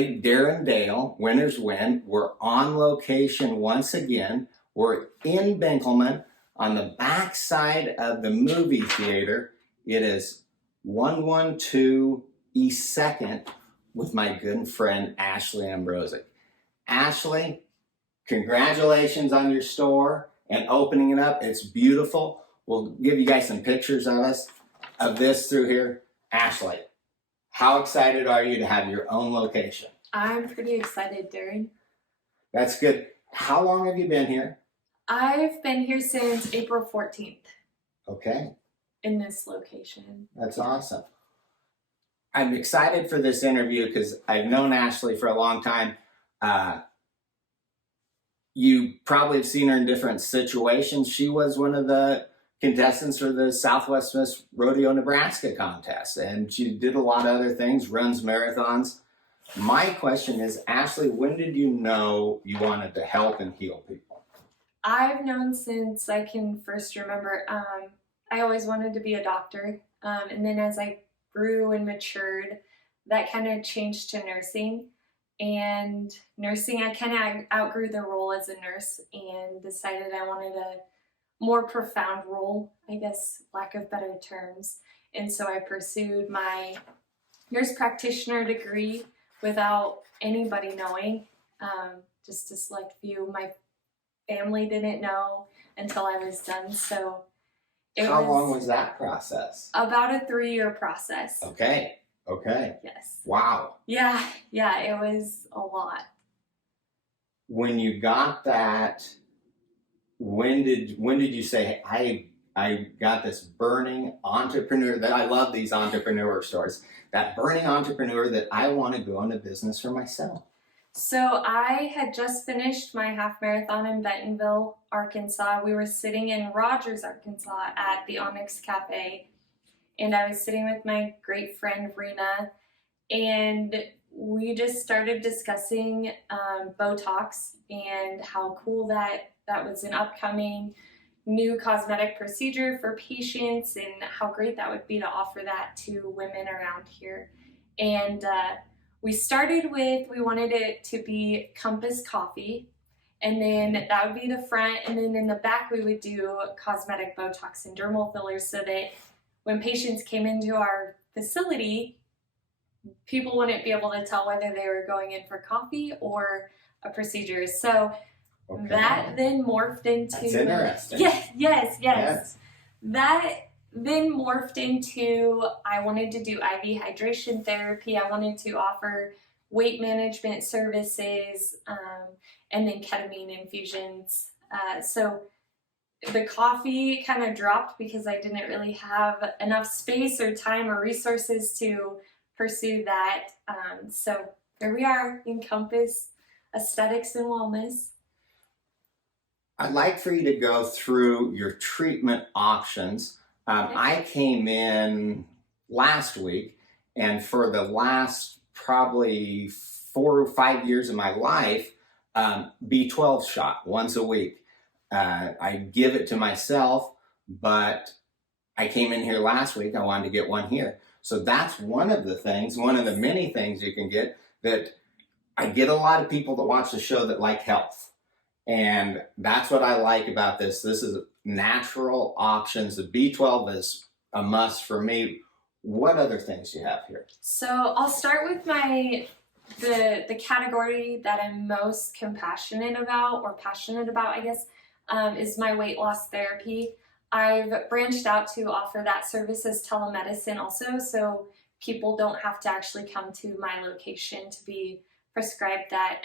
buddy Darren Dale, Winners Win. We're on location once again. We're in Benkelman on the back side of the movie theater. It is 112 East 2nd with my good friend Ashley Ambrosek. Ashley, congratulations on your store and opening it up. It's beautiful. We'll give you guys some pictures of this through here. Ashley, how excited are you to have your own location? I'm pretty excited, Darren. That's good. How long have you been here? I've been here since April 14th. Okay. In this location. That's awesome. I'm excited for this interview because I've known Ashley for a long time. You probably have seen her in different situations. She was one of the contestants for the Southwest Miss Rodeo Nebraska contest, and she did a lot of other things, runs marathons. My question is, Ashley, when did you know you wanted to help and heal people? I've known since I can first remember. I always wanted to be a doctor, and then as I grew and matured, that kind of changed to nursing. And nursing, I kind of outgrew the role as a nurse and decided I wanted a more profound role, I guess, lack of better terms. And so I pursued my nurse practitioner degree without anybody knowing, just to select few. My family didn't know until I was done. So how long was that process? About a 3-year process. Okay. Yes. Wow. Yeah, it was a lot. When you got that, when did you say, I got this burning entrepreneur, that I love these entrepreneur stories, that burning entrepreneur that I want to go into business for myself? So I had just finished my half marathon in Bentonville, Arkansas. We were sitting in Rogers, Arkansas at the Onyx Cafe, and I was sitting with my great friend Rena, and we just started discussing Botox and how cool that was an upcoming new cosmetic procedure for patients and how great that would be to offer that to women around here. And we started with, we wanted it to be Compass Coffee, and then that would be the front, and then in the back we would do cosmetic Botox and dermal fillers so that when patients came into our facility, people wouldn't be able to tell whether they were going in for coffee or a procedure. So that then morphed into... That's interesting. Yes. That then morphed into, I wanted to do IV hydration therapy. I wanted to offer weight management services, and then ketamine infusions. So the coffee kind of dropped because I didn't really have enough space or time or resources to pursue that. So here we are, Encompass Aesthetics and Wellness. I'd like for you to go through your treatment options. Okay. I came in last week, and for the last probably 4 or 5 years of my life, B12 shot once a week. I give it to myself, but I came in here last week. I wanted to get one here. So that's one of the things, one of the many things you can get, that I get a lot of people that watch the show that like health. And that's what I like about this. This is natural options. The B12 is a must for me. What other things do you have here? So I'll start with the category that I'm most compassionate about, or passionate about, I guess, is my weight loss therapy. I've branched out to offer that service as telemedicine also, so people don't have to actually come to my location to be prescribed that.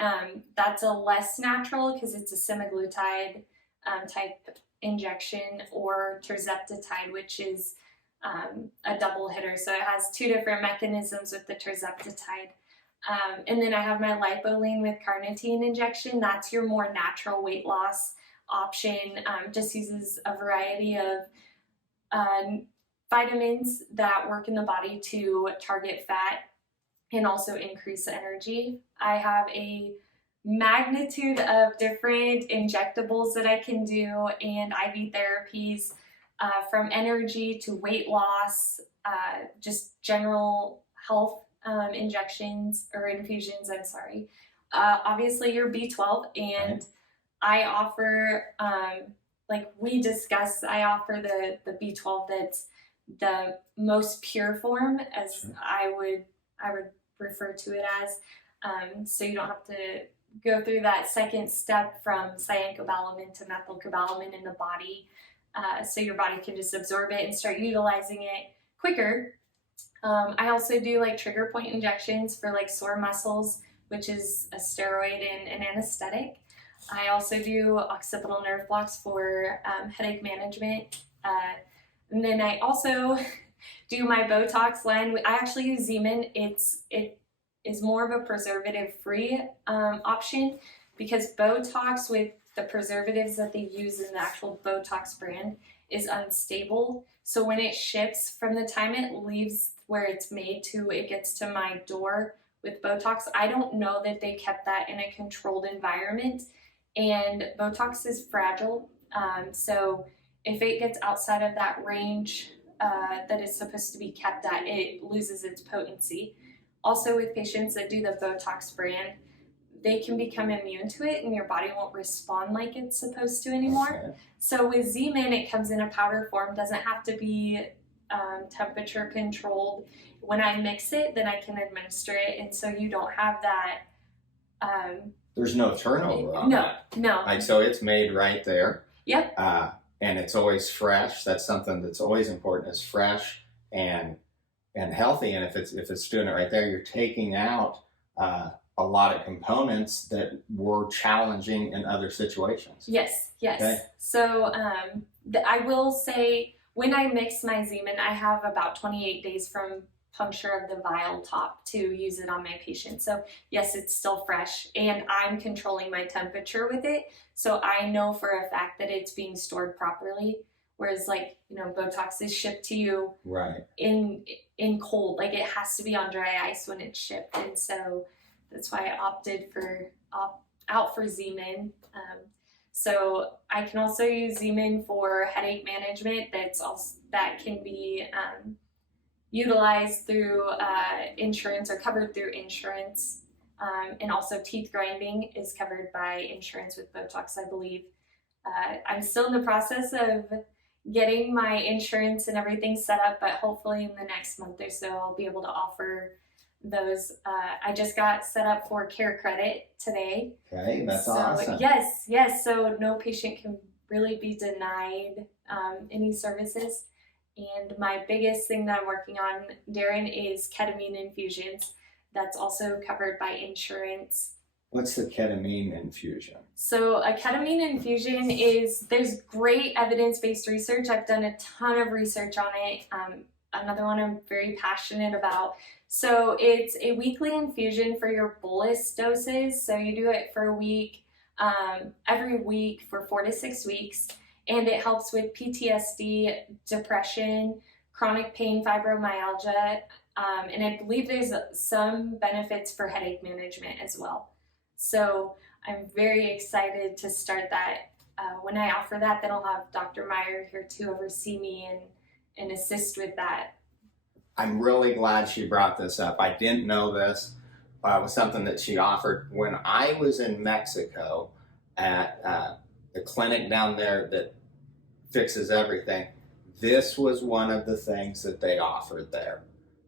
That's a less natural because it's a semaglutide type injection, or tirzepatide, which is a double hitter. So it has 2 different mechanisms with the tirzepatide. And then I have my lipoline with carnitine injection. That's your more natural weight loss option. Just uses a variety of vitamins that work in the body to target fat and also increase energy. I have a magnitude of different injectables that I can do and IV therapies, from energy to weight loss, just general health injections or infusions, I'm sorry. Obviously your B12, and I offer, like we discussed, I offer the B12 that's the most pure form, as I would refer to it as. So you don't have to go through that second step from cyanocobalamin to methylcobalamin in the body. So your body can just absorb it and start utilizing it quicker. I also do like trigger point injections for like sore muscles, which is a steroid and an anesthetic. I also do occipital nerve blocks for headache management. And then I also do my Botox line. I actually use Zeman. It is more of a preservative-free option, because Botox with the preservatives that they use in the actual Botox brand is unstable. So when it ships, from the time it leaves where it's made to it gets to my door with Botox, I don't know that they kept that in a controlled environment. And Botox is fragile. So if it gets outside of that range that it's supposed to be kept at, it loses its potency. Also, with patients that do the Botox brand, they can become immune to it and your body won't respond like it's supposed to anymore. Okay. So with Zeman, it comes in a powder form, doesn't have to be temperature controlled. When I mix it, then I can administer it, and so you don't have that. There's no turnover on that. No. Like, so it's made right there. Yep. And it's always fresh. That's something that's always important, is fresh and healthy. And if it's doing it right there, you're taking out a lot of components that were challenging in other situations. Yes. Okay. So I will say, when I mix my Zeman, I have about 28 days from puncture of the vial top to use it on my patient. So yes, it's still fresh, and I'm controlling my temperature with it. So I know for a fact that it's being stored properly. Whereas, like, Botox is shipped to you right in cold. Like, it has to be on dry ice when it's shipped. And so that's why I opted out for Zeman. So I can also use Zeman for headache management. That can be utilized through insurance, or covered through insurance. And also teeth grinding is covered by insurance with Botox, I believe. I'm still in the process of getting my insurance and everything set up, but hopefully in the next month or so I'll be able to offer those. I just got set up for Care Credit today. Okay, that's so, awesome. Yes, so no patient can really be denied any services. And my biggest thing that I'm working on, Darren, is ketamine infusions. That's also covered by insurance. What's the ketamine infusion? So a ketamine infusion there's great evidence-based research. I've done a ton of research on it. Another one I'm very passionate about. So it's a weekly infusion for your bolus doses. So you do it for a week, every week for 4 to 6 weeks. And it helps with PTSD, depression, chronic pain, fibromyalgia, and I believe there's some benefits for headache management as well. So I'm very excited to start that. When I offer that, then I'll have Dr. Meyer here to oversee me and assist with that. I'm really glad she brought this up. I didn't know this was something that she offered. When I was in Mexico at the clinic down there that fixes everything, this was one of the things that they offered there.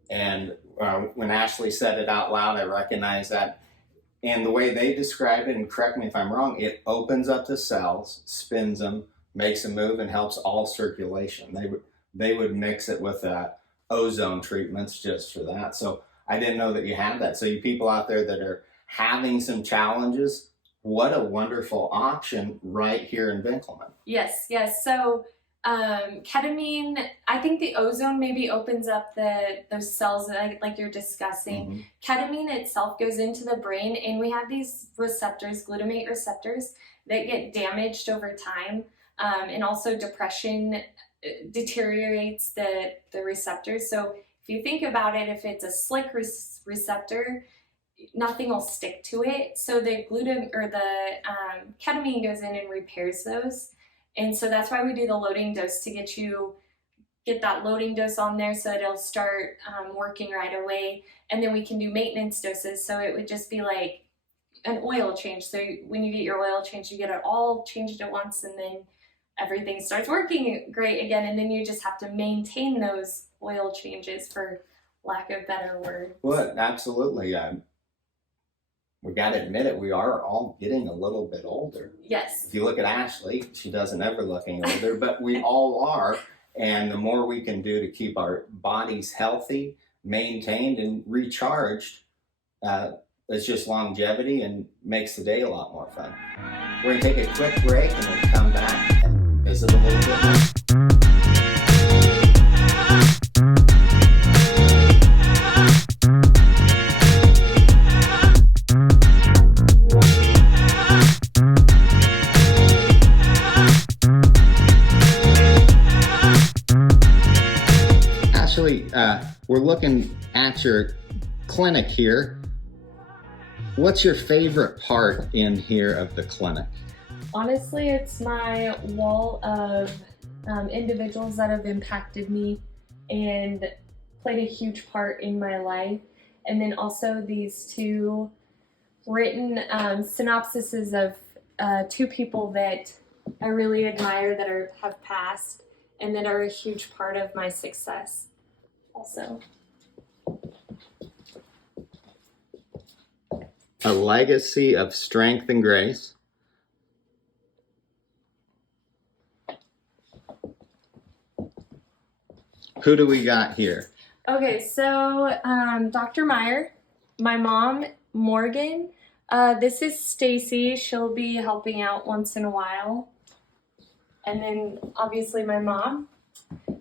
And when Ashley said it out loud, I recognized that. And the way they describe it, and correct me if I'm wrong, it opens up the cells, spins them, makes them move, and helps all circulation. They would mix it with ozone treatments just for that. So I didn't know that you had that. So you people out there that are having some challenges, what a wonderful option right here in Winkelmann. Yes. So ketamine, I think the ozone maybe opens up those cells like you're discussing. Mm-hmm. Ketamine itself goes into the brain, and we have these receptors, glutamate receptors, that get damaged over time. And also depression deteriorates the receptors. So if you think about it, if it's a slick receptor, nothing will stick to it. So the ketamine goes in and repairs those. And so that's why we do the loading dose, to get you get that loading dose on there so that it'll start working right away. And then we can do maintenance doses. So it would just be like an oil change. So when you get your oil change, you get it all changed at once, and then everything starts working great again. And then you just have to maintain those oil changes, for lack of better words. Well, absolutely. We got to admit it, we are all getting a little bit older. Yes. If you look at Ashley, she doesn't ever looking older, but we all are. And the more we can do to keep our bodies healthy, maintained, and recharged, it's just longevity and makes the day a lot more fun. We're going to take a quick break and we'll come back and visit a little bit more. We're looking at your clinic here. What's your favorite part in here of the clinic? Honestly, it's my wall of individuals that have impacted me and played a huge part in my life. And then also these two written synopsises of two people that I really admire that have passed and that are a huge part of my success. Also, a legacy of strength and grace. Who do we got here? Okay, so Dr. Meyer, my mom, Morgan. This is Stacy. She'll be helping out once in a while. And then obviously my mom.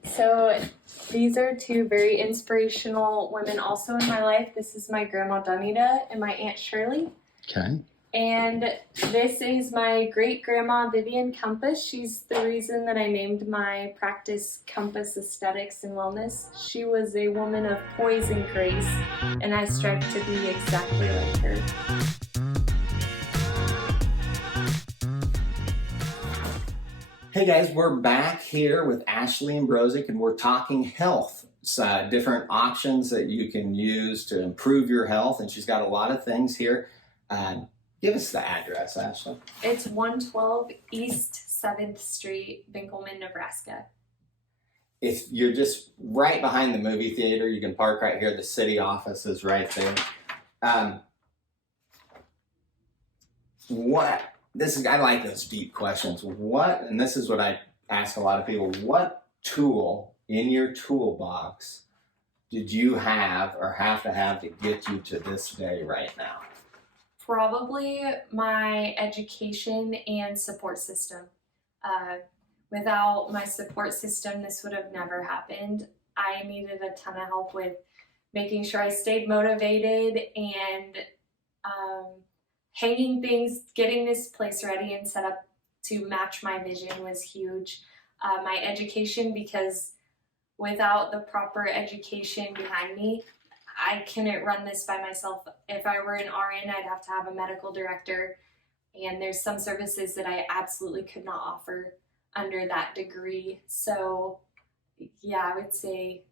So these are two very inspirational women also in my life. This is my grandma Donita and my Aunt Shirley. Okay. And this is my great grandma Vivian Compass. She's the reason that I named my practice Compass Aesthetics and Wellness. She was a woman of poise and grace, and I strive to be exactly like her. Hey guys, we're back here with Ashley Ambrosek, and we're talking health. Different options that you can use to improve your health, and she's got a lot of things here. Give us the address, Ashley. It's 112 East 7th Street, Binkelman, Nebraska. If you're just right behind the movie theater, you can park right here. The city office is right there. I like those deep questions. And this is what I ask a lot of people, what tool in your toolbox did you have or have to get you to this day right now? Probably my education and support system. Without my support system, this would have never happened. I needed a ton of help with making sure I stayed motivated and hanging things, getting this place ready and set up to match my vision was huge. My education, because without the proper education behind me, I couldn't run this by myself. If I were an RN, I'd have to have a medical director, and there's some services that I absolutely could not offer under that degree. So yeah, I would say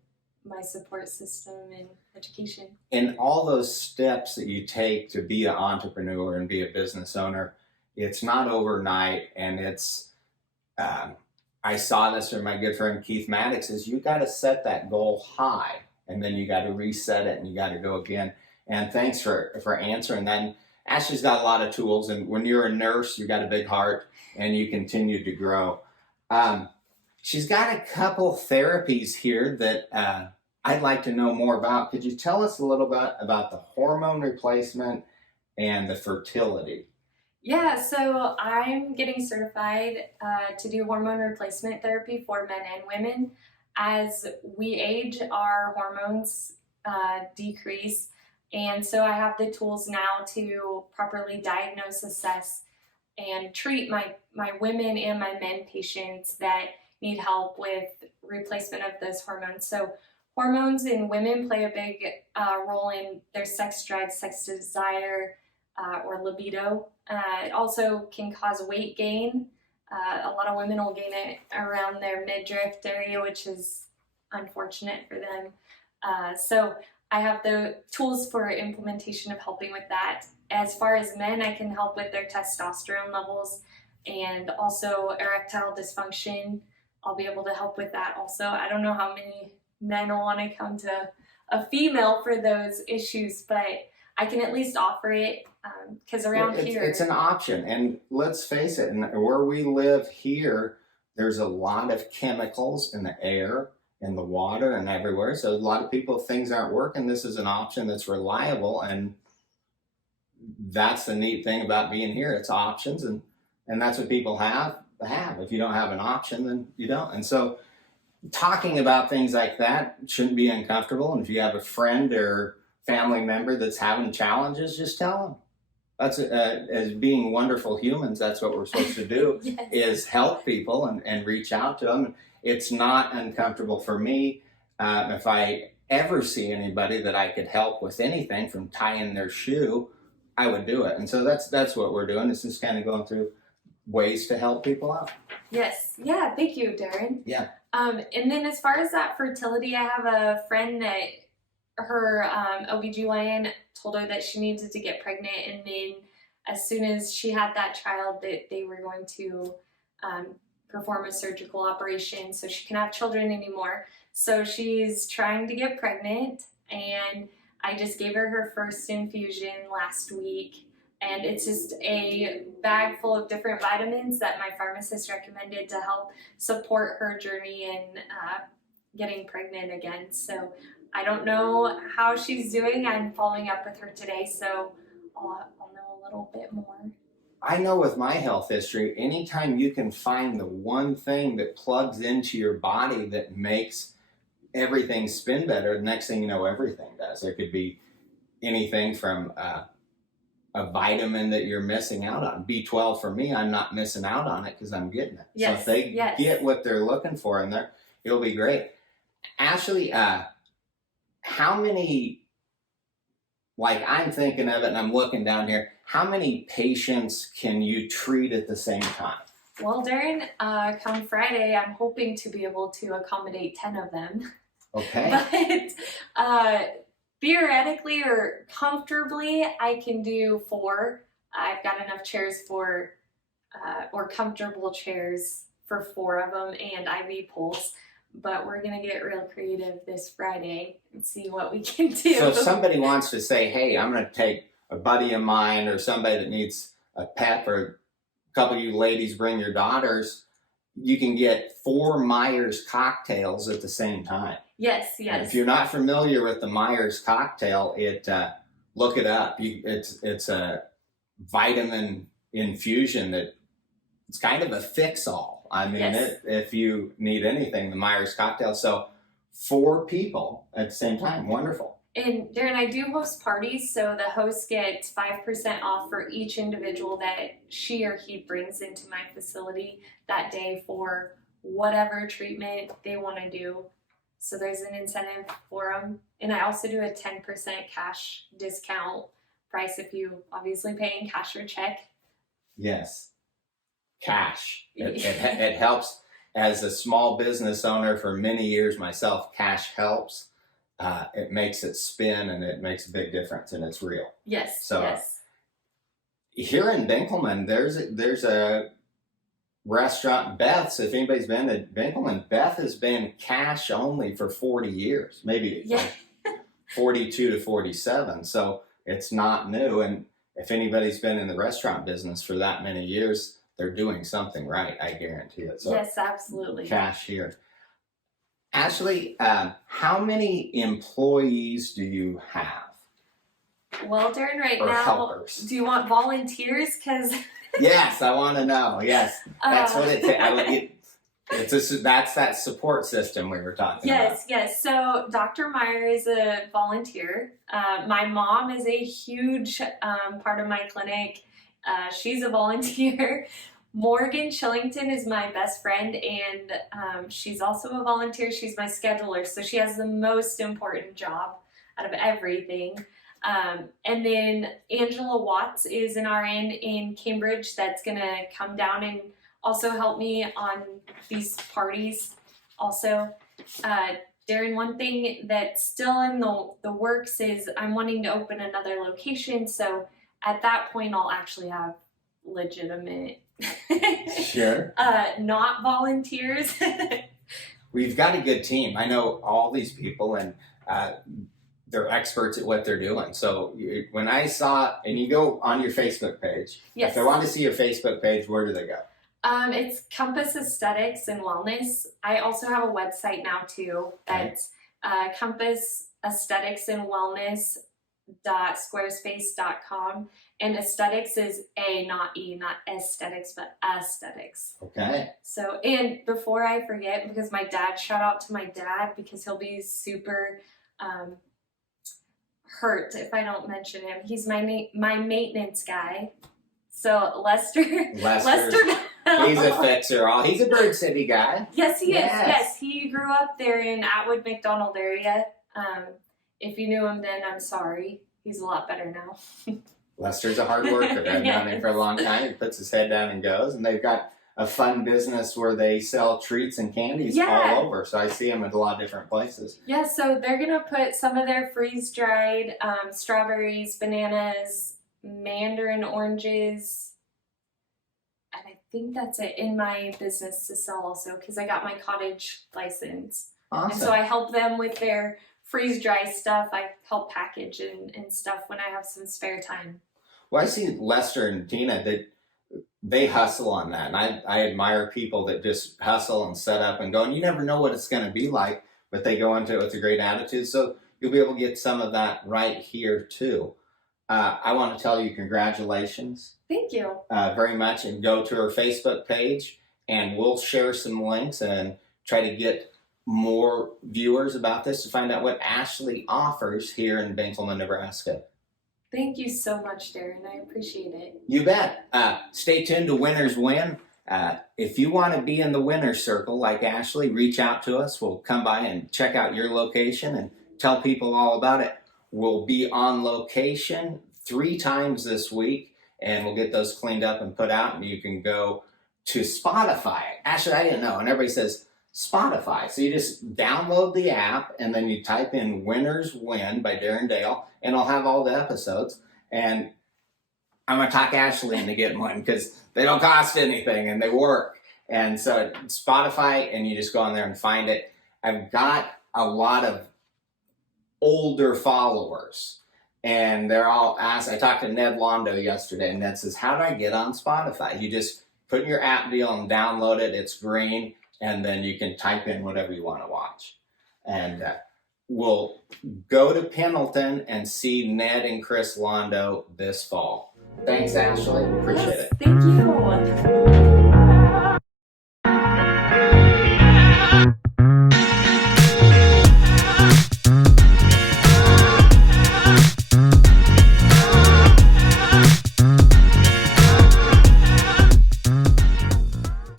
my support system and education. And all those steps that you take to be an entrepreneur and be a business owner, it's not overnight. And it's, I saw this from my good friend Keith Maddox, is you got to set that goal high and then you got to reset it and you got to go again. And thanks for answering that. And Ashley's got a lot of tools, and when you're a nurse, you got a big heart and you continue to grow. She's got a couple therapies here that I'd like to know more about. Could you tell us a little bit about the hormone replacement and the fertility? Yeah, so I'm getting certified to do hormone replacement therapy for men and women. As we age, our hormones decrease, and so I have the tools now to properly diagnose, assess, and treat my women and my men patients that need help with replacement of those hormones. So hormones in women play a big role in their sex drive, sex desire, or libido. It also can cause weight gain. A lot of women will gain it around their midriff area, which is unfortunate for them. So I have the tools for implementation of helping with that. As far as men, I can help with their testosterone levels and also erectile dysfunction. I'll be able to help with that also. I don't know how many men will want to come to a female for those issues, but I can at least offer it because around Well, here. it's an option. And let's face it, where we live here, there's a lot of chemicals in the air, in the water, and everywhere. So a lot of people, if things aren't working, this is an option that's reliable. And that's the neat thing about being here. It's options, and that's what people have. If you don't have an option, then you don't. And so talking about things like that shouldn't be uncomfortable. And if you have a friend or family member that's having challenges, just tell them. That's as being wonderful humans, that's what we're supposed to do. Yes. Is help people and reach out to them. It's not uncomfortable for me. If I ever see anybody that I could help with anything from tying their shoe, I would do it. And so that's what we're doing. It's just kind of going through ways to help people out. Yes. Yeah. Thank you, Darren. Yeah. And then as far as that fertility, I have a friend that her OBGYN told her that she needed to get pregnant, and then as soon as she had that child, that they were going to perform a surgical operation so she can have children anymore. So she's trying to get pregnant, and I just gave her her first infusion last week. And it's just a bag full of different vitamins that my pharmacist recommended to help support her journey in getting pregnant again. So I don't know how she's doing. I'm following up with her today, so I'll know a little bit more. I know with my health history, anytime you can find the one thing that plugs into your body that makes everything spin better, the next thing you know, everything does. There could be anything from a vitamin that you're missing out on. B12 for me, I'm not missing out on it because I'm getting it. Yes, so if they yes. get what they're looking for in there, it'll be great. Ashley, how many, like I'm thinking of it and I'm looking down here, how many patients can you treat at the same time? Well, Darren, come Friday, I'm hoping to be able to accommodate 10 of them. Okay. But theoretically or comfortably, I can do 4. I've got enough chairs for, or comfortable chairs for 4 of them and IV poles. But we're going to get real creative this Friday and see what we can do. So if somebody wants to say, hey, I'm going to take a buddy of mine or somebody that needs a pep, or a couple of you ladies bring your daughters, you can get 4 Myers cocktails at the same time. Yes, yes. And if you're not familiar with the Myers cocktail, look it up. It's a vitamin infusion that it's kind of a fix-all. I mean, Yes. if you need anything, the Myers cocktail. So 4 people at the same time. Wonderful. And Darren, I do host parties, so the host gets 5% off for each individual that she or he brings into my facility that day for whatever treatment they want to do. So there's an incentive for them. And I also do a 10% cash discount price if you obviously pay in cash or check. Yes. Cash. It helps. As a small business owner for many years myself, cash helps. It makes it spin and it makes a big difference, and it's real. Yes, So, yes. Here in Binkelman, there's a restaurant, Beth's. If anybody's been to Binkelman, Beth has been cash only for 40 years, maybe Yeah. like 42 to 47. So it's not new. And if anybody's been in the restaurant business for that many years, they're doing something right. I guarantee it. So Yes, absolutely. cash here. Ashley, how many employees do you have? Well, Darren, right Or now, helpers? do you want volunteers? Because Yes, I want to know. Yes, that's what it takes. That's that support system we were talking about. Yes, yes. So Dr. Meyer is a volunteer. My mom is a huge part of my clinic. She's a volunteer. Morgan Shillington is my best friend, and she's also a volunteer. She's my scheduler, so she has the most important job out of everything. And then Angela Watts is an RN in Cambridge that's going to come down and also help me on these parties. Also, Darren, one thing that's still in the works is I'm wanting to open another location. So at that point, I'll actually have legitimate, Sure. not volunteers. We've got a good team. I know all these people, and they're experts at what they're doing. So when I saw, and you go on your Facebook page, Yes. if they want to see your Facebook page, where do they go? It's Compass Aesthetics and Wellness. I also have a website now too. That's Compass Aesthetics and Wellness .squarespace.com, and aesthetics is A, not E, not aesthetics, but aesthetics. Okay. So, and before I forget, because my dad, shout out to my dad, because he'll be super hurt if I don't mention him. He's my maintenance guy. So Lester. He's a fixer. He's a Bird City guy. Yes, he is. Yes. Yes, he grew up there in Atwood McDonald area. If you knew him then, I'm sorry. He's a lot better now. Lester's a hard worker. I've known him for a long time. He puts his head down and goes. And they've got a fun business where they sell treats and candies all over. So I see them at a lot of different places. Yeah, so they're going to put some of their freeze-dried strawberries, bananas, mandarin oranges, and I think that's it, in my business to sell also, because I got my cottage license. Awesome. And so I help them with their freeze-dry stuff. I help package and stuff when I have some spare time. Well, I see Lester and Tina, that they hustle on that. And I admire people that just hustle and set up and go, and you never know what it's going to be like, but they go into it with a great attitude. So you'll be able to get some of that right here too. I want to tell you congratulations. Thank you. Very much. And go to her Facebook page, and we'll share some links and try to get more viewers about this to find out what Ashley offers here in Benkelman, Nebraska. Thank you so much, Darren. I appreciate it. You bet. Stay tuned to Winners Win. If you want to be in the winner's circle like Ashley, reach out to us. We'll come by and check out your location and tell people all about it. We'll be on location 3 times this week, and we'll get those cleaned up and put out, and you can go to Spotify. Ashley, I didn't know, and everybody says Spotify. So you just download the app, and then you type in Winners Win by Darren Dale, and I'll have all the episodes. And I'm going to talk Ashley into getting one, because they don't cost anything, and they work. And so Spotify, and you just go on there and find it. I've got a lot of older followers, and they're all asked. I talked to Ned Londo yesterday, and Ned says, how do I get on Spotify? You just put in your app deal and download it. It's green, and then you can type in whatever you want to watch. And we'll go to Pendleton and see Ned and Chris Londo this fall. Thanks, Ashley. Appreciate it. Thank you.